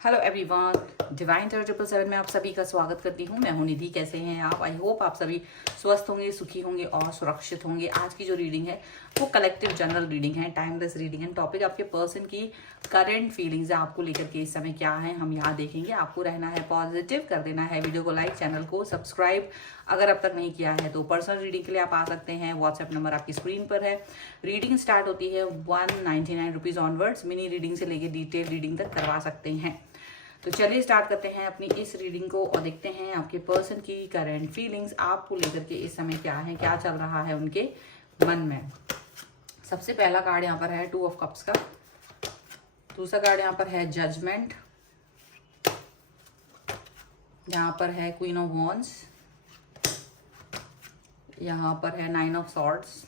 Hello everyone, divine terror 777 में आप सभी का स्वागत करती हूँ। मैं हूँ निधि। कैसे हैं आप? आई होप आप सभी स्वस्थ होंगे, सुखी होंगे और सुरक्षित होंगे। आज की जो रीडिंग है वो कलेक्टिव जनरल रीडिंग है, टाइमलेस रीडिंग है। टॉपिक आपके पर्सन की करंट फीलिंग्स है, आपको लेकर के इस समय क्या है हम यहाँ देखेंगे। आपको रहना है पॉजिटिव, कर देना है वीडियो को लाइक, चैनल को सब्सक्राइब अगर अब तक नहीं किया है तो। पर्सनल रीडिंग के लिए आप आ सकते हैं, व्हाट्सएप नंबर आपकी स्क्रीन पर है। रीडिंग स्टार्ट होती है 199 रुपीज़ ऑनवर्ड्स। मिनी रीडिंग से लेकर डिटेल रीडिंग तक करवा सकते हैं। तो चलिए स्टार्ट करते हैं अपनी इस रीडिंग को और देखते हैं आपके पर्सन की करंट फीलिंग्स आपको लेकर के इस समय क्या है, क्या चल रहा है उनके मन में। सबसे पहला कार्ड यहाँ पर है 2 ऑफ कप्स का। दूसरा कार्ड यहाँ पर है जजमेंट। यहाँ पर है क्वीन ऑफ वॉन्ड्स। यहाँ पर है 9 of swords,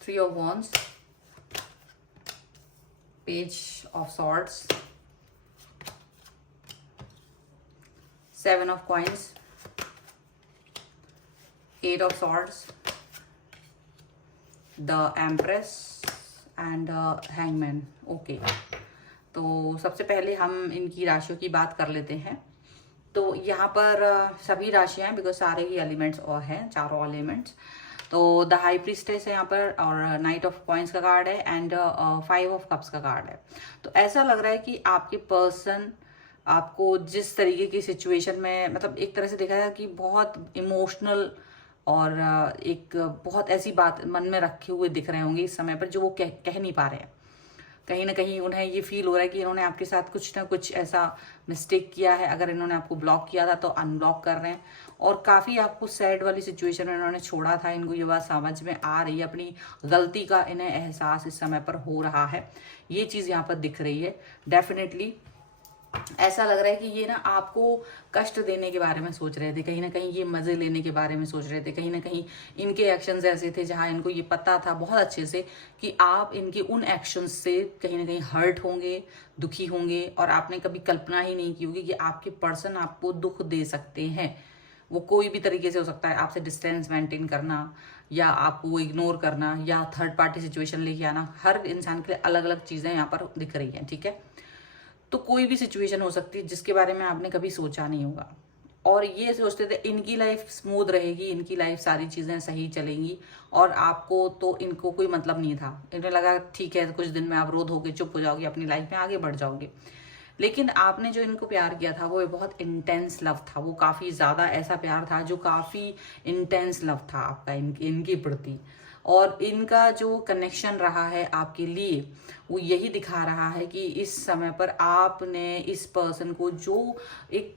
3 of wands, page of swords, 7 of coins, 8 of swords, the empress and hangman। Okay, तो सबसे पहले हम इनकी राशियों की बात कर लेते हैं। तो यहाँ पर सभी राशियां हैं, बिकॉज सारे ही एलिमेंट्स और हैं, चारों एलिमेंट्स। तो द हाई प्रीस्टेस है यहाँ पर, और नाइट ऑफ कॉइन्स का कार्ड है एंड 5 ऑफ कप्स का कार्ड है। तो ऐसा लग रहा है कि आपके पर्सन आपको जिस तरीके की सिचुएशन में, मतलब एक तरह से देखा जाए कि बहुत इमोशनल और एक बहुत ऐसी बात मन में रखे हुए दिख रहे होंगे इस समय पर, जो वो कह नहीं पा रहे हैं। कहीं ना कहीं उन्हें ये फील हो रहा है कि इन्होंने आपके साथ कुछ ना कुछ ऐसा मिस्टेक किया है। अगर इन्होंने आपको ब्लॉक किया था तो अनब्लॉक कर रहे हैं, और काफ़ी आपको सैड वाली सिचुएशन में इन्होंने छोड़ा था। इनको ये बात समझ में आ रही है, अपनी गलती का इन्हें एहसास इस समय पर हो रहा है। ये चीज़ यहाँ पर दिख रही है। डेफिनेटली ऐसा लग रहा है कि ये ना आपको कष्ट देने के बारे में सोच रहे थे, कहीं ना कहीं ये मजे लेने के बारे में सोच रहे थे। कहीं ना कहीं इनके एक्शंस ऐसे थे जहां इनको ये पता था बहुत अच्छे से कि आप इनके उन एक्शंस से कहीं ना कहीं हर्ट होंगे, दुखी होंगे, और आपने कभी कल्पना ही नहीं की होगी कि आपके पर्सन आपको दुख दे सकते हैं। वो कोई भी तरीके से हो सकता है, आपसे डिस्टेंस मेंटेन करना, या आपको इग्नोर करना, या थर्ड पार्टी सिचुएशन लेके आना। हर इंसान के लिए अलग अलग चीजें यहाँ पर दिख रही हैं, ठीक है। तो कोई भी सिचुएशन हो सकती है जिसके बारे में आपने कभी सोचा नहीं होगा, और ये सोचते थे इनकी लाइफ स्मूथ रहेगी, इनकी लाइफ सारी चीज़ें सही चलेंगी, और आपको तो इनको कोई मतलब नहीं था। इन्हें लगा ठीक है, कुछ दिन में आप रो धोके चुप हो जाओगे, अपनी लाइफ में आगे बढ़ जाओगे। लेकिन आपने जो इनको प्यार किया था वो बहुत इंटेंस लव था। वो काफ़ी ज़्यादा ऐसा प्यार था जो काफ़ी इंटेंस लव था आपका इनके प्रति। और इनका जो कनेक्शन रहा है आपके लिए वो यही दिखा रहा है कि इस समय पर आपने इस पर्सन को जो एक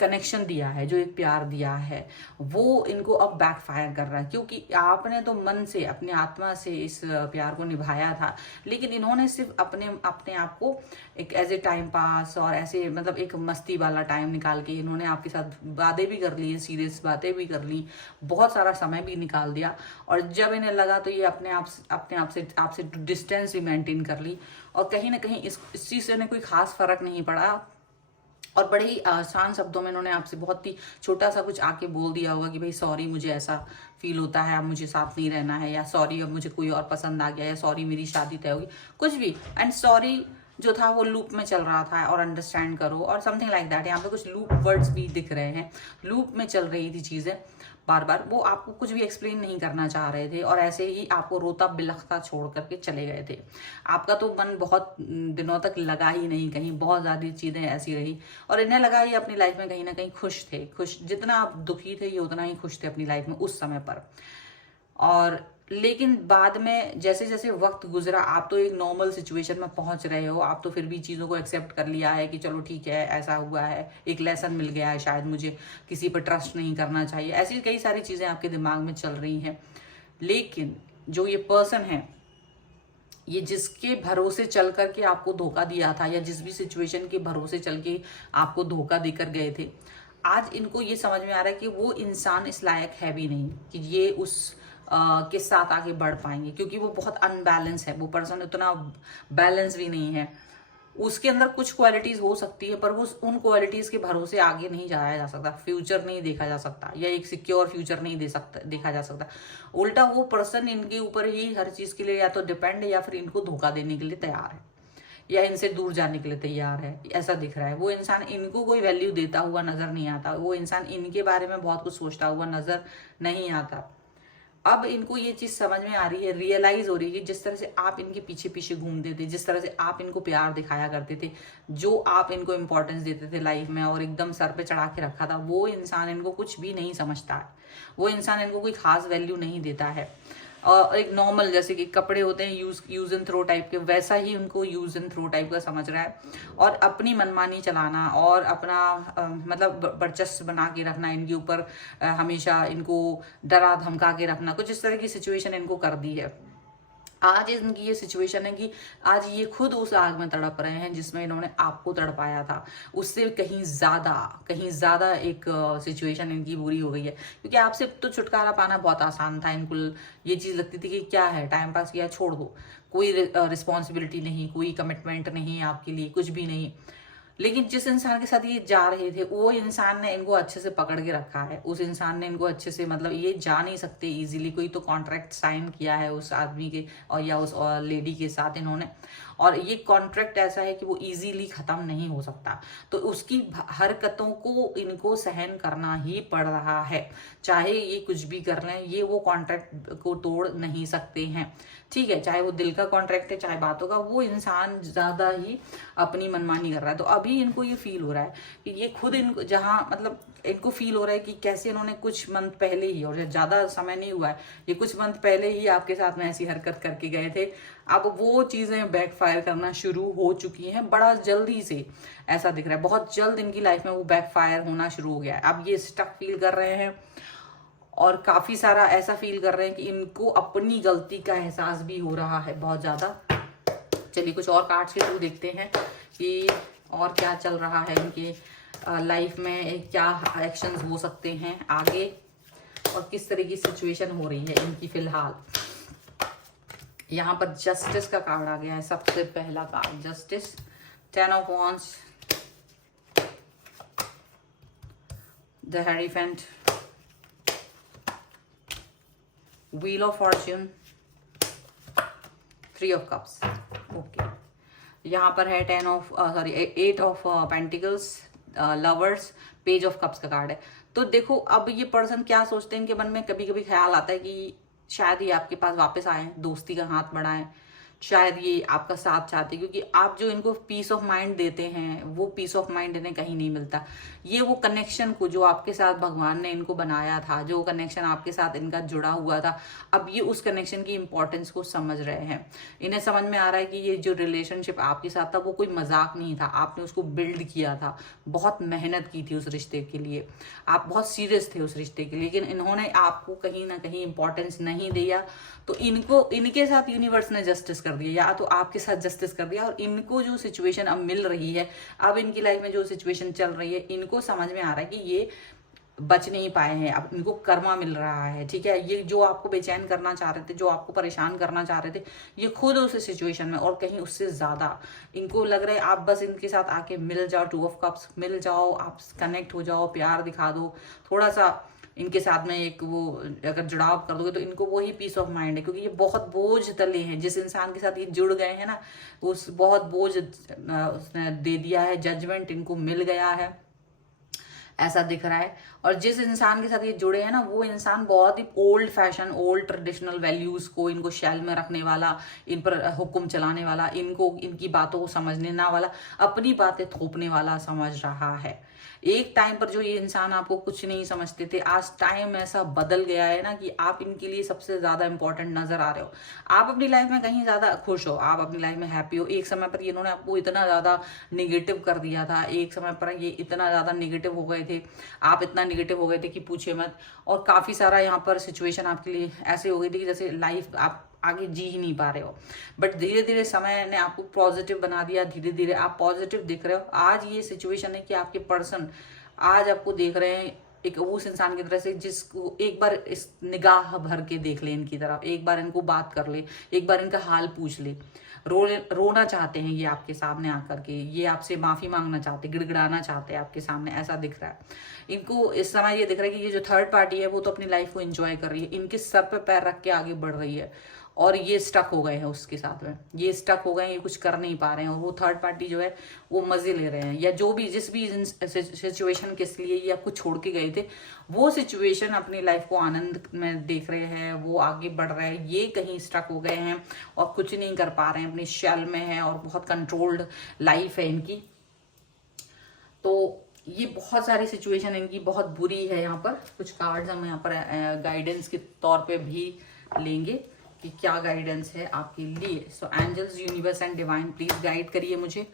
कनेक्शन दिया है, जो एक प्यार दिया है, वो इनको अब बैकफायर कर रहा है। क्योंकि आपने तो मन से, अपनी आत्मा से इस प्यार को निभाया था, लेकिन इन्होंने सिर्फ अपने अपने आप को एक एज ए टाइम पास और ऐसे मतलब एक मस्ती वाला टाइम निकाल के इन्होंने आपके साथ बातें भी कर ली, सीरियस बातें भी कर ली, बहुत सारा समय भी निकाल दिया। और जब इन्हें लगा तो ये अपने आप से आपसे डिस्टेंस भी मेंटेन कर ली, और कहीं ना कहीं इस चीज़ से इन्हें कोई खास फर्क नहीं पड़ा। और बड़े ही आसान शब्दों में इन्होंने आपसे बहुत ही छोटा सा कुछ आके बोल दिया होगा कि भाई सॉरी, मुझे ऐसा फील होता है, अब मुझे साथ नहीं रहना है, या सॉरी अब मुझे कोई और पसंद आ गया, या सॉरी मेरी शादी तय होगी, कुछ भी। एंड सॉरी जो था वो लूप में चल रहा था, और अंडरस्टैंड करो और समथिंग लाइक दैट। यहाँ पे कुछ लूप वर्ड्स भी दिख रहे हैं, लूप में चल रही थी चीज़ें बार बार। वो आपको कुछ भी एक्सप्लेन नहीं करना चाह रहे थे, और ऐसे ही आपको रोता बिलखता छोड़ करके चले गए थे। आपका तो मन बहुत दिनों तक लगा ही नहीं कहीं, बहुत ज़्यादा चीज़ें ऐसी रही, और इन्हें लगा ये अपनी लाइफ में कहीं ना कहीं खुश थे। खुश जितना आप दुखी थे, ये उतना ही खुश थे अपनी लाइफ में उस समय पर। और लेकिन बाद में जैसे जैसे वक्त गुजरा, आप तो एक नॉर्मल सिचुएशन में पहुंच रहे हो, आप तो फिर भी चीज़ों को एक्सेप्ट कर लिया है कि चलो ठीक है, ऐसा हुआ है, एक लेसन मिल गया है, शायद मुझे किसी पर ट्रस्ट नहीं करना चाहिए। ऐसी कई सारी चीज़ें आपके दिमाग में चल रही हैं। लेकिन जो ये पर्सन है, ये जिसके भरोसे चल करके आपको धोखा दिया था, या जिस भी सिचुएशन के भरोसे चल के आपको धोखा देकर गए थे, आज इनको ये समझ में आ रहा है कि वो इंसान इस लायक है भी नहीं कि ये उस के साथ आगे बढ़ पाएंगे, क्योंकि वो बहुत अनबैलेंस है। वो पर्सन उतना बैलेंस भी नहीं है। उसके अंदर कुछ क्वालिटीज हो सकती है, पर वो उन क्वालिटीज के भरोसे आगे नहीं जाया जा सकता, फ्यूचर नहीं देखा जा सकता, या एक सिक्योर फ्यूचर नहीं देखा जा सकता। उल्टा वो पर्सन इनके ऊपर ही हर चीज के लिए या तो डिपेंड है, या फिर इनको धोखा देने के लिए तैयार है। या इनसे दूर जाने के लिए तैयार है, ऐसा दिख रहा है। वो इंसान इनको कोई वैल्यू देता हुआ नजर नहीं आता, वो इंसान इनके बारे में बहुत कुछ सोचता हुआ नजर नहीं आता। अब इनको ये चीज समझ में आ रही है, रियलाइज हो रही है कि जिस तरह से आप इनके पीछे पीछे घूमते थे, जिस तरह से आप इनको प्यार दिखाया करते थे, जो आप इनको इंपॉर्टेंस देते थे लाइफ में और एकदम सर पे चढ़ा के रखा था, वो इंसान इनको कुछ भी नहीं समझता है। वो इंसान इनको कोई खास वैल्यू नहीं देता है। और एक नॉर्मल जैसे कि कपड़े होते हैं यूज एंड थ्रो टाइप के, वैसा ही उनको यूज एंड थ्रो टाइप का समझ रहा है। और अपनी मनमानी चलाना और अपना मतलब वर्चस्व बना के रखना इनके ऊपर, हमेशा इनको डरा धमका के रखना, कुछ इस तरह की सिचुएशन इनको कर दी है। आज इनकी ये सिचुएशन है कि आज ये खुद उस आग में तड़प रहे हैं जिसमें इन्होंने आपको तड़पाया था, उससे कहीं ज्यादा एक सिचुएशन इनकी बुरी हो गई है। क्योंकि आपसे तो छुटकारा पाना बहुत आसान था, इनको ये चीज लगती थी कि क्या है, टाइम पास किया छोड़ दो, कोई रिस्पॉन्सिबिलिटी नहीं, कोई कमिटमेंट नहीं आपके लिए, कुछ भी नहीं। लेकिन जिस इंसान के साथ ये जा रहे थे वो इंसान ने इनको अच्छे से पकड़ के रखा है, उस इंसान ने इनको अच्छे से, मतलब ये जा नहीं सकते इजीली, कोई तो कॉन्ट्रैक्ट साइन किया है उस आदमी के और या उस लेडी के साथ इन्होंने, और ये कॉन्ट्रैक्ट ऐसा है कि वो इजीली खत्म नहीं हो सकता। तो उसकी हरकतों को इनको सहन करना ही पड़ रहा है, चाहे ये कुछ भी कर लें, ये वो कॉन्ट्रैक्ट को तोड़ नहीं सकते हैं। ठीक है, चाहे वो दिल का कॉन्ट्रैक्ट है चाहे बातों का, वो इंसान ज्यादा ही अपनी मनमानी कर रहा है। तो अभी इनको ये फील हो रहा है कि ये खुद इनको जहां मतलब इनको फील हो रहा है कि कैसे इन्होंने कुछ मंथ पहले ही, और ज्यादा समय नहीं हुआ है, ये कुछ मंथ पहले ही आपके साथ में ऐसी हरकत करके गए थे। अब वो चीजें बैकफायर करना शुरू हो चुकी हैं, बड़ा जल्दी से ऐसा दिख रहा है, बहुत जल्द इनकी लाइफ में वो बैकफायर होना शुरू हो गया है। अब ये स्टक फील कर रहे हैं और काफी सारा ऐसा फील कर रहे हैं कि इनको अपनी गलती का एहसास भी हो रहा है बहुत ज्यादा। चलिए कुछ और कार्ड्स के थ्रू देखते हैं कि और क्या चल रहा है इनके लाइफ में, क्या एक्शंस हो सकते हैं आगे और किस तरह की सिचुएशन हो रही है इनकी फिलहाल। यहाँ पर जस्टिस का कार्ड आ गया है, सबसे पहला card justice, 10 of wands, the hierophant, wheel of fortune, 3 of cups. Okay, यहाँ पर है 8 of pentacles, lovers, page of cups का कार्ड है। तो देखो अब ये पर्सन क्या सोचते हैं, इनके मन में कभी कभी ख्याल आता है कि शायद ये आपके पास वापस आए, दोस्ती का हाथ बढ़ाएं, शायद ये आपका साथ चाहते, क्योंकि आप जो इनको पीस ऑफ माइंड देते हैं वो पीस ऑफ माइंड इन्हें कहीं नहीं मिलता। ये वो कनेक्शन को जो आपके साथ भगवान ने इनको बनाया था, जो कनेक्शन आपके साथ इनका जुड़ा हुआ था, अब ये उस कनेक्शन की इंपॉर्टेंस को समझ रहे हैं। इन्हें समझ में आ रहा है कि ये जो रिलेशनशिप आपके साथ था वो कोई मजाक नहीं था, आपने उसको बिल्ड किया था, बहुत मेहनत की थी उस रिश्ते के लिए, आप बहुत सीरियस थे उस रिश्ते के लिए, लेकिन इन्होंने आपको कहीं ना कहीं इंपॉर्टेंस नहीं दिया। तो इनको इनके साथ यूनिवर्स ने जस्टिस कर दिया, या तो आपके साथ जस्टिस कर दिया, और इनको जो सिचुएशन अब मिल रही है, अब इनकी लाइफ में जो सिचुएशन चल रही है, इनको समझ में आ रहा है कि ये बच नहीं पाए हैं, अब इनको कर्मा मिल रहा है। ठीक है, ये जो आपको बेचैन करना चाह रहे थे, जो आपको परेशान करना चाह रहे थे, ये खुद उस सिचुएशन में और कहीं उससे ज्यादा इनको लग रहा है आप बस इनके साथ आके मिल जाओ, 2 ऑफ कप्स, मिल जाओ, आप कनेक्ट हो जाओ, प्यार दिखा दो, थोड़ा सा इनके साथ में एक वो अगर जुड़ाव कर दोगे तो इनको वही पीस ऑफ माइंड है। क्योंकि ये बहुत बोझ तले हैं, जिस इंसान के साथ ये जुड़ गए हैं ना, उस बहुत बोझ उसने दे दिया है, जजमेंट इनको मिल गया है, ऐसा दिख रहा है। और जिस इंसान के साथ ये जुड़े हैं ना, वो इंसान बहुत ही old fashion, old traditional values को इनको शैल में रखने वाला, इन पर हुक्म चलाने वाला, इनको इनकी बातों को समझने ना वाला, अपनी बातें थोपने वाला समझ रहा है। एक टाइम पर जो ये इंसान आपको कुछ नहीं समझते थे, आज टाइम ऐसा बदल गया है ना कि आप इनके लिए सबसे ज्यादा इंपॉर्टेंट नजर आ रहे हो। आप अपनी लाइफ में कहीं ज्यादा खुश हो, आप अपनी लाइफ में हैप्पी हो। एक समय पर इन्होंने आपको इतना ज्यादा निगेटिव कर दिया था, एक समय पर ये इतना ज्यादा निगेटिव हो गए थे, आप इतना निगेटिव हो गए थे कि पूछिए मत। और काफी सारा यहाँ पर सिचुएशन आपके लिए ऐसे हो गई थी कि जैसे लाइफ आप आगे जी ही नहीं पा रहे हो। बट धीरे धीरे समय ने आपको पॉजिटिव बना दिया, धीरे धीरे आप पॉजिटिव दिख रहे हो। आज ये सिचुएशन है कि आपके पर्सन आज आपको देख रहे हैं एक उस इंसान की तरह से जिसको एक बार इस निगाह भर के देख ले इनकी तरफ, एक बार इनको बात कर ले, एक बार इनका हाल पूछ ले। रोना चाहते हैं ये आपके सामने आकर के, ये आपसे माफी मांगना चाहते, गिड़गिड़ाना चाहते हैं आपके सामने, ऐसा दिख रहा है। इनको इस समय ये दिख रहा है कि ये जो थर्ड पार्टी है वो तो अपनी लाइफ को एंजॉय कर रही है, इनके सर पे पैर रख के आगे बढ़ रही है। और ये स्टक हो गए हैं उसके साथ में, ये स्टक हो गए हैं, ये कुछ कर नहीं पा रहे हैं, और वो थर्ड पार्टी जो है वो मजे ले रहे हैं, या जो भी जिस भी सिचुएशन के लिए ये आपको छोड़ के गए थे वो सिचुएशन अपनी लाइफ को आनंद में देख रहे हैं, वो आगे बढ़ रहे हैं, ये कहीं स्टक हो गए हैं और कुछ नहीं कर पा रहे हैं, अपनी शेल में है और बहुत कंट्रोल्ड लाइफ है इनकी। तो ये बहुत सारी सिचुएशन इनकी बहुत बुरी है। यहाँ पर कुछ कार्ड्स हम यहाँ पर गाइडेंस के तौर पे भी लेंगे कि क्या गाइडेंस है आपके लिए। So angels, universe and divine, please guide करिए मुझे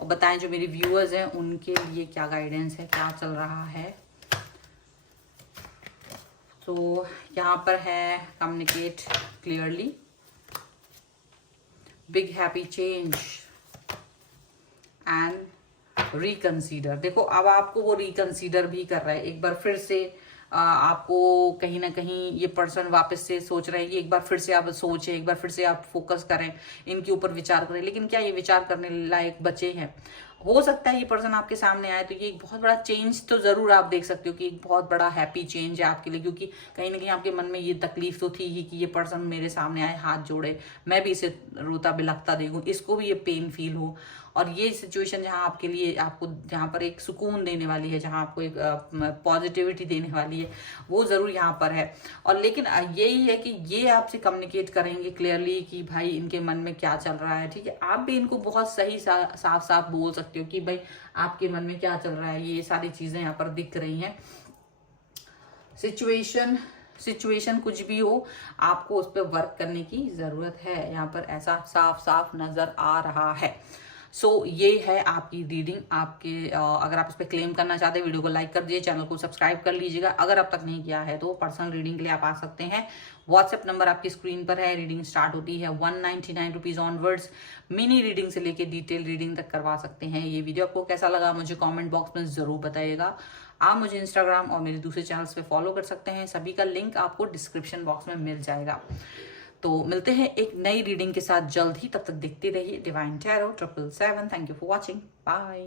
और बताएं जो मेरे व्यूअर्स हैं उनके लिए क्या गाइडेंस है, क्या चल रहा है। तो यहाँ पर है communicate clearly, big happy change and reconsider. देखो अब आपको वो रिकंसीडर भी कर रहा है, एक बार फिर से आपको कहीं ना कहीं ये पर्सन वापस से सोच रहे हैं कि एक बार फिर से आप सोचें, एक बार फिर से आप फोकस करें, इनके ऊपर विचार करें। लेकिन क्या ये विचार करने लायक बचे हैं? हो सकता है ये पर्सन आपके सामने आए तो ये एक बहुत बड़ा चेंज तो जरूर आप देख सकते हो कि एक बहुत बड़ा हैप्पी चेंज है आपके लिए, क्योंकि कहीं ना कहीं आपके मन में ये तकलीफ तो थी ही कि ये पर्सन मेरे सामने आए, हाथ जोड़े, मैं भी इसे रोता बिलखता देखूं, इसको भी ये पेन फील हो। और ये सिचुएशन जहाँ आपके लिए, आपको जहाँ पर एक सुकून देने वाली है, जहाँ आपको एक पॉजिटिविटी देने वाली है, वो जरूर यहाँ पर है। और लेकिन यही है कि ये आपसे कम्युनिकेट करेंगे क्लियरली कि भाई इनके मन में क्या चल रहा है, ठीक है। आप भी इनको बहुत सही साफ साफ बोल सकते हो कि भाई आपके मन में क्या चल रहा है, ये सारी चीजें यहाँ पर दिख रही हैं। सिचुएशन कुछ भी हो, आपको उस पर वर्क करने की जरूरत है, यहाँ पर ऐसा साफ साफ नजर आ रहा है। सो ये है आपकी रीडिंग। आपके अगर आप इस पर क्लेम करना चाहते हैं वीडियो को लाइक कर दीजिए, चैनल को सब्सक्राइब कर लीजिएगा। अगर अब तक नहीं किया है तो पर्सनल रीडिंग के लिए आप आ सकते हैं। व्हाट्सएप नंबर आपकी स्क्रीन पर है। रीडिंग स्टार्ट होती है 199 रुपीज ऑनवर्ड्स। मिनी रीडिंग से लेके डिटेल रीडिंग तक करवा सकते हैं। ये वीडियो आपको कैसा लगा मुझे कॉमेंट बॉक्स में जरूर बताइएगा। आप मुझे इंस्टाग्राम और मेरे दूसरे चैनल्स पे फॉलो कर सकते हैं, सभी का लिंक आपको डिस्क्रिप्शन बॉक्स में मिल जाएगा। तो मिलते हैं एक नई रीडिंग के साथ जल्द ही, तब तक देखते रहिए divine tarot 777। Thank you for watching, bye.